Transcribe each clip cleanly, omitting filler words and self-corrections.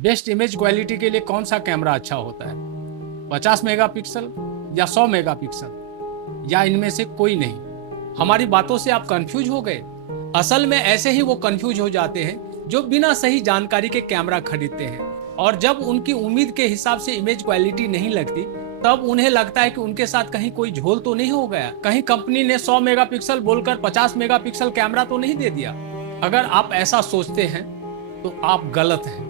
Best image quality के लिए कौन सा कैमरा अच्छा होता है? 50 मेगापिक्सल या 100 मेगापिक्सल, या इनमें से कोई नहीं? हमारी बातों से आप कंफ्यूज हो गए? असल में ऐसे ही वो कंफ्यूज हो जाते हैं जो बिना सही जानकारी के कैमरा खरीदते हैं, और जब उनकी उम्मीद के हिसाब से इमेज क्वालिटी नहीं लगती तब उन्हें लगता है कि उनके साथ कहीं कोई झोल तो नहीं हो गया, कहीं कंपनी ने 100 मेगापिक्सल बोलकर 50 मेगापिक्सल कैमरा तो नहीं दे दिया। अगर आप ऐसा सोचते हैं तो आप गलत हैं,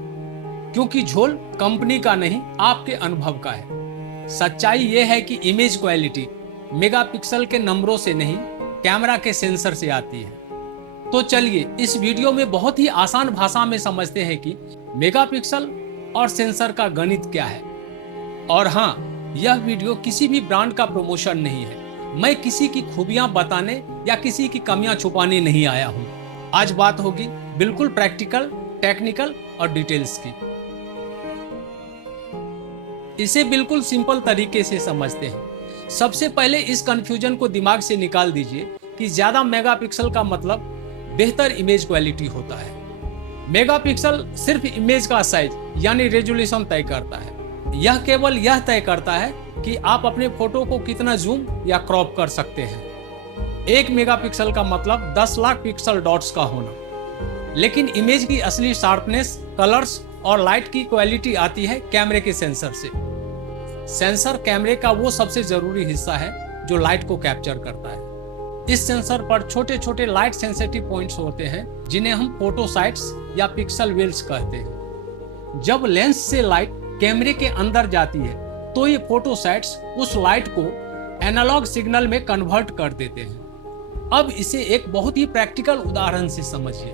क्योंकि झोल कंपनी का नहीं, आपके अनुभव का है। सच्चाई यह है कि इमेज क्वालिटी मेगापिक्सल के नंबरों से नहीं, कैमरा के सेंसर से आती है। तो चलिए इस वीडियो में बहुत ही आसान भाषा में समझते हैं कि मेगापिक्सल और सेंसर का गणित क्या है। और हाँ, यह वीडियो किसी भी ब्रांड का प्रमोशन नहीं है। मैं किसी की खूबियां बताने या किसी की कमियां छुपाने नहीं आया हूं। आज बात होगी बिल्कुल प्रैक्टिकल, टेक्निकल और डिटेल्स की। इसे बिल्कुल सिंपल तरीके से समझते हैं। सबसे पहले इस कंफ्यूजन को दिमाग से निकाल दीजिए कि ज्यादा मेगापिक्सल का मतलब बेहतर इमेज क्वालिटी होता है। मेगापिक्सल सिर्फ इमेज का साइज यानी रेजोल्यूशन तय करता है। यह केवल यह तय करता है कि आप अपने फोटो को कितना जूम या क्रॉप कर सकते हैं। 1 मेगापिक्सल का मतलब 10 लाख पिक्सल डॉट्स का होना। लेकिन इमेज की असली शार्पनेस, कलर्स और लाइट की क्वालिटी आती है कैमरे के सेंसर से। सेंसर कैमरे का वो सबसे जरूरी हिस्सा है जो लाइट को कैप्चर करता है। इस सेंसर पर छोटे छोटे लाइट सेंसिटिव पॉइंट्स होते हैं जिन्हें हम फोटो साइट्स या पिक्सल वेल्स कहते हैं। जब लेंस से लाइट कैमरे के अंदर जाती है तो ये फोटो साइट्स उस लाइट को एनालॉग सिग्नल में कन्वर्ट कर देते हैं। अब इसे एक बहुत ही प्रैक्टिकल उदाहरण से समझिए।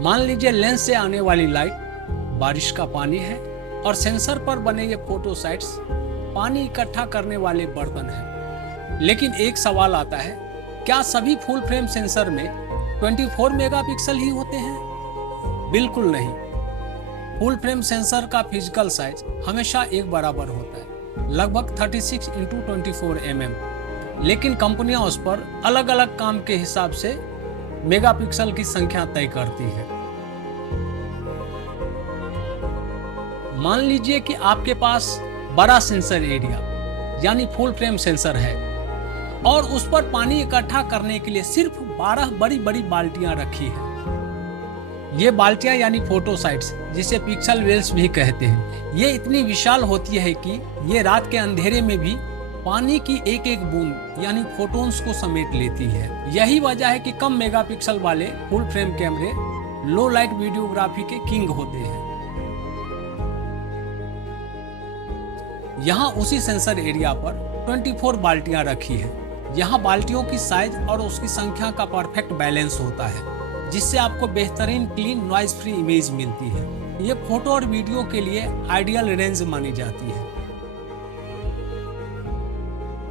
मान लीजिए लेंस से आने वाली लाइट बारिश का पानी है और सेंसर पर बने ये फोटो साइट्स पानी इकट्ठा करने वाले बर्तन हैं। लेकिन एक सवाल आता है, क्या सभी फुल फ्रेम सेंसर में 24 मेगापिक्सल ही होते हैं? बिल्कुल नहीं। फुल फ्रेम सेंसर का फिजिकल साइज हमेशा एक बराबर होता है, लगभग 36 × 24 mm। लेकिन कंपनियां उस पर अलग अलग काम के हिसाब से मेगापिक्सल की संख्या तय करती है। मान लीजिए कि आपके पास बड़ा सेंसर एरिया यानी फुल फ्रेम सेंसर है और उस पर पानी इकट्ठा करने के लिए सिर्फ 12 बड़ी बड़ी बाल्टियां रखी हैं। ये बाल्टियां यानी फोटो साइट्स, जिसे पिक्सल वेल्स भी कहते हैं, ये इतनी विशाल होती है कि ये रात के अंधेरे में भी पानी की एक एक बूंद यानी फोटोन्स को समेट लेती है। यही वजह है कि कम मेगापिक्सल वाले फुल फ्रेम कैमरे लो लाइट वीडियोग्राफी के किंग होते हैं। यहाँ उसी सेंसर एरिया पर 24 बाल्टियां रखी हैं। यहाँ बाल्टियों की साइज और उसकी संख्या का परफेक्ट बैलेंस होता है, जिससे आपको बेहतरीन क्लीन नॉइज फ्री इमेज मिलती है। ये फोटो और वीडियो के लिए आइडियल रेंज मानी जाती है।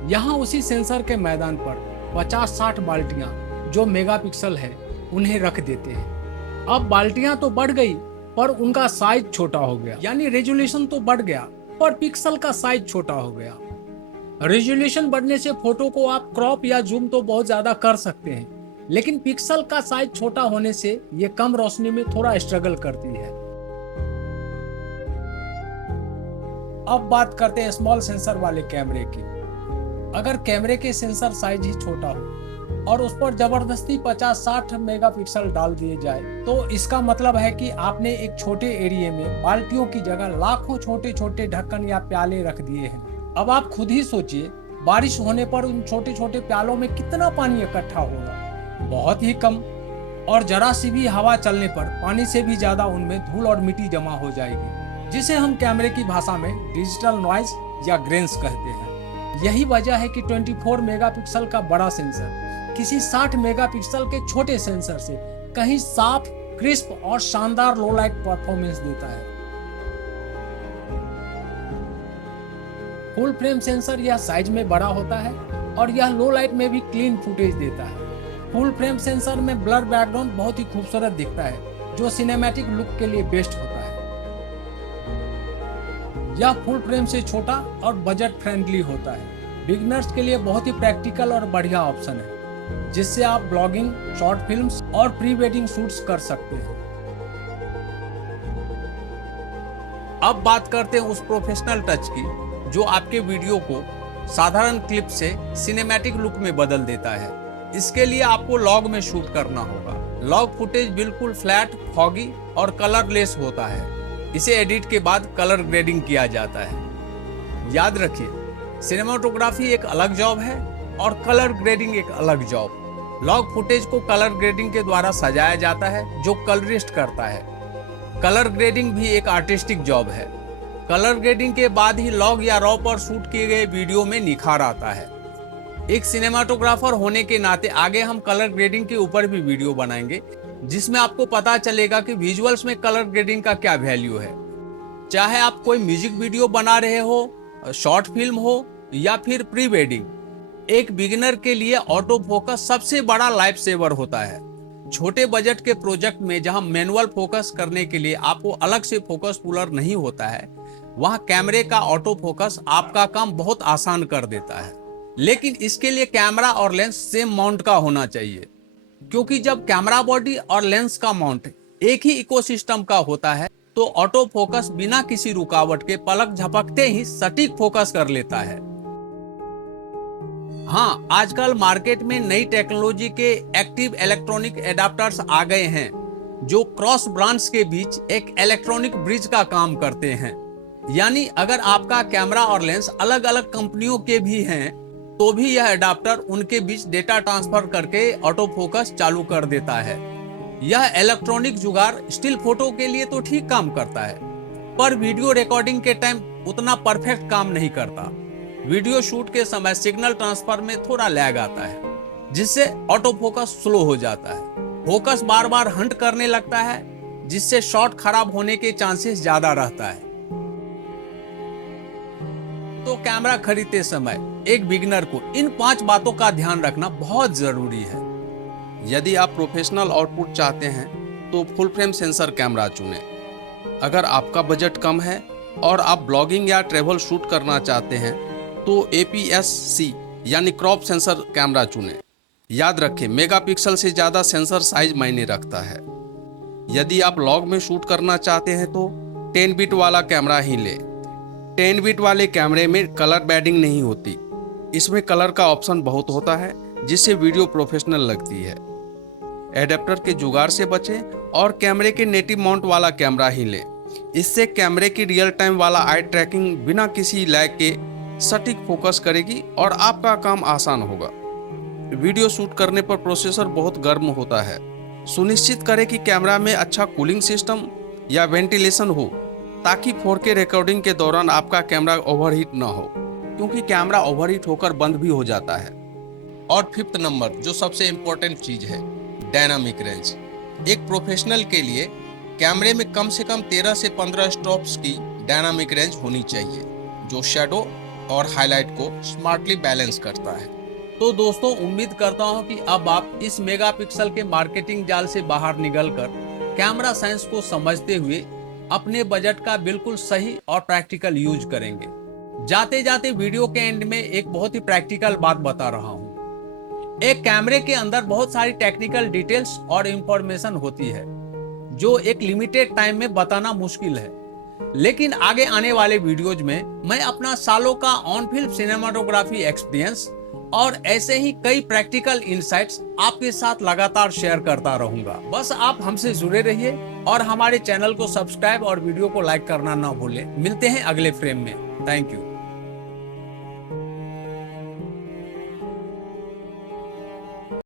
यहाँ उसी सेंसर के मैदान पर 50-60 बाल्टियां जो मेगापिक्सल है उन्हें रख देते हैं। अब बाल्टियां तो बढ़ गई पर उनका साइज छोटा हो गया, यानी रेजोल्यूशन तो बढ़ गया पर पिक्सल का साइज छोटा हो गया। रेजोल्यूशन बढ़ने से फोटो को आप क्रॉप या जूम तो बहुत ज्यादा कर सकते हैं, लेकिन पिक्सल का साइज छोटा होने से ये कम रोशनी में थोड़ा स्ट्रगल करती है। अब बात करते हैं स्मॉल सेंसर वाले कैमरे की। अगर कैमरे के सेंसर साइज ही छोटा हो और उस पर जबरदस्ती 50-60 मेगापिक्सल डाल दिए जाए तो इसका मतलब है कि आपने एक छोटे एरिया में बाल्टियों की जगह लाखों छोटे छोटे ढक्कन या प्याले रख दिए हैं। अब आप खुद ही सोचिए, बारिश होने पर उन छोटे छोटे प्यालों में कितना पानी इकट्ठा होगा? बहुत ही कम। और जरा सी भी हवा चलने पर पानी से भी ज्यादा उनमें धूल और मिट्टी जमा हो जाएगी, जिसे हम कैमरे की भाषा में डिजिटल नॉइज या ग्रेन्स कहते हैं। यही वजह है कि 24 मेगापिक्सल का बड़ा सेंसर किसी 60 मेगापिक्सल के छोटे सेंसर से कहीं साफ, क्रिस्प और शानदार लो लाइट परफॉर्मेंस देता है। फुल फ्रेम सेंसर यह साइज में बड़ा होता है और यह लो लाइट में भी क्लीन फुटेज देता है। फुल फ्रेम सेंसर में ब्लर बैकग्राउंड बहुत ही खूबसूरत दिखता है, जो सिनेमैटिक लुक के लिए बेस्ट होता है। यह फुल फ्रेम से छोटा और बजट फ्रेंडली होता है। बिगिनर्स के लिए बहुत ही प्रैक्टिकल और बढ़िया ऑप्शन है, जिससे आप ब्लॉगिंग, शॉर्ट फिल्म्स और प्री वेडिंग शूट्स कर सकते हैं। अब बात करते हैं उस प्रोफेशनल टच की जो आपके वीडियो को साधारण क्लिप से सिनेमैटिक लुक में बदल देता है। इसके लिए आपको लॉग में शूट करना होगा। लॉग फुटेज बिल्कुल फ्लैट, फॉगी और कलरलेस होता है। इसे एडिट के बाद कलर ग्रेडिंग किया जाता है। याद रखिए, सिनेमाटोग्राफी एक अलग जॉब है और कलर ग्रेडिंग एक अलग जॉब। लॉग फुटेज को कलर ग्रेडिंग के द्वारा सजाया जाता है जो कलरिस्ट करता है। कलर ग्रेडिंग भी एक आर्टिस्टिक जॉब है। कलर ग्रेडिंग के बाद ही लॉग या रॉ पर शूट किए गए वीडियो में निखार आता है। एक सिनेमाटोग्राफर होने के नाते आगे हम कलर ग्रेडिंग के ऊपर भी वीडियो बनाएंगे, जिसमें आपको पता चलेगा कि विजुअल्स में कलर ग्रेडिंग का क्या वैल्यू है। चाहे आप कोई म्यूजिक वीडियो बना रहे हो, शॉर्ट फिल्म हो या फिर प्री वेडिंग, एक बिगिनर के लिए ऑटो फोकस सबसे बड़ा लाइफ सेवर होता है। छोटे बजट के प्रोजेक्ट में जहां मैनुअल फोकस करने के लिए आपको अलग से फोकस पुलर नहीं होता है, वहां कैमरे का ऑटो फोकस आपका काम बहुत आसान कर देता है। लेकिन इसके लिए कैमरा और लेंस सेम माउंट का होना चाहिए, क्योंकि जब कैमरा बॉडी और लेंस का माउंट एक ही इकोसिस्टम का होता है तो ऑटो फोकस बिना किसी रुकावट के पलक झपकते ही सटीक फोकस कर लेता है। हाँ, आजकल मार्केट में नई टेक्नोलॉजी के एक्टिव इलेक्ट्रॉनिक एडाप्टर्स आ गए हैं जो क्रॉस ब्रांड्स के बीच एक इलेक्ट्रॉनिक ब्रिज का काम करते हैं। यानी अगर आपका कैमरा और लेंस अलग अलग कंपनियों के भी हैं तो भी यह एडाप्टर उनके बीच डेटा ट्रांसफर करके ऑटो फोकस चालू कर देता है। यह इलेक्ट्रॉनिक जुगाड़ स्टिल फोटो के लिए तो ठीक काम करता है, पर वीडियो रिकॉर्डिंग के टाइम उतना परफेक्ट काम नहीं करता। वीडियो शूट के समय सिग्नल ट्रांसफर में थोड़ा लैग आता है, जिससे ऑटो फोकस स्लो हो जाता है। फोकस बार बार हंट करने लगता है, जिससे शॉट खराब होने के चांसेस ज्यादा रहता है। तो कैमरा खरीदते समय एक बिगिनर को इन 5 बातों का ध्यान रखना बहुत जरूरी है। यदि आप प्रोफेशनल आउटपुट चाहते हैं तो फुल फ्रेम सेंसर कैमरा चुनें। अगर आपका बजट कम है और आप ब्लॉगिंग या ट्रैवल शूट करना चाहते हैं तो APS-C यानी क्रॉप सेंसर कैमरा चुनें। याद रखें, मेगापिक्सल से ज़्यादा सेंसर साइज मायने रखता है। यदि आप लॉग में शूट करना चाहते हैं तो 10 बिट वाला कैमरा ही लें। 10 बिट वाले कैमरे में कलर बैडिंग नहीं होती। इसमें कलर का ऑप्शन बहुत होता है, जिससे वीडियो प्रोफेशनल लगती है। एडेप्टर के जुगाड़ से बचें और कैमरे के नेटिव माउंट वाला कैमरा ही लें। इससे कैमरे की रियल टाइम वाला आई ट्रैकिंग बिना किसी लैग के सटीक फोकस करेगी और आपका काम आसान होगा। वीडियो शूट करने पर प्रोसेसर बहुत गर्म होता है। सुनिश्चित करें कि कैमरा में अच्छा कूलिंग सिस्टम या वेंटिलेशन हो, ताकि 4K रिकॉर्डिंग के दौरान आपका कैमरा ओवरहीट ना हो, क्योंकि कैमरा ओवरहीट होकर बंद भी हो जाता है। और 5th नंबर, जो सबसे इम्पोर्टेंट चीज है, डायनामिक रेंज। एक प्रोफेशनल के लिए कैमरे में कम से कम 13 से 15 स्ट्रोक्स की डायनामिक रेंज होनी चाहिए, जो शैडो और हाईलाइट को स्मार्टली बैलेंस करता है। तो दोस्तों, उम्मीद करता हूं कि अब आप इस मेगापिक्सल के मार्केटिंग जाल से बाहर निकलकर कैमरा साइंस को समझते हुए अपने बजट का बिल्कुल सही और प्रैक्टिकल यूज करेंगे। जाते जाते वीडियो के एंड में एक बहुत ही प्रैक्टिकल बात बता रहा हूं। एक कैमरे के अंदर बहुत सारी टेक्निकल डिटेल्स और इंफॉर्मेशन होती है जो एक लिमिटेड टाइम में बताना मुश्किल है, लेकिन आगे आने वाले वीडियोज में मैं अपना सालों का ऑन फिल्म सिनेमाटोग्राफी एक्सपीरियंस और ऐसे ही कई प्रैक्टिकल इनसाइट्स आपके साथ लगातार शेयर करता रहूंगा। बस आप हमसे जुड़े रहिए और हमारे चैनल को सब्सक्राइब और वीडियो को लाइक करना ना भूलें। मिलते हैं अगले फ्रेम में। Thank you.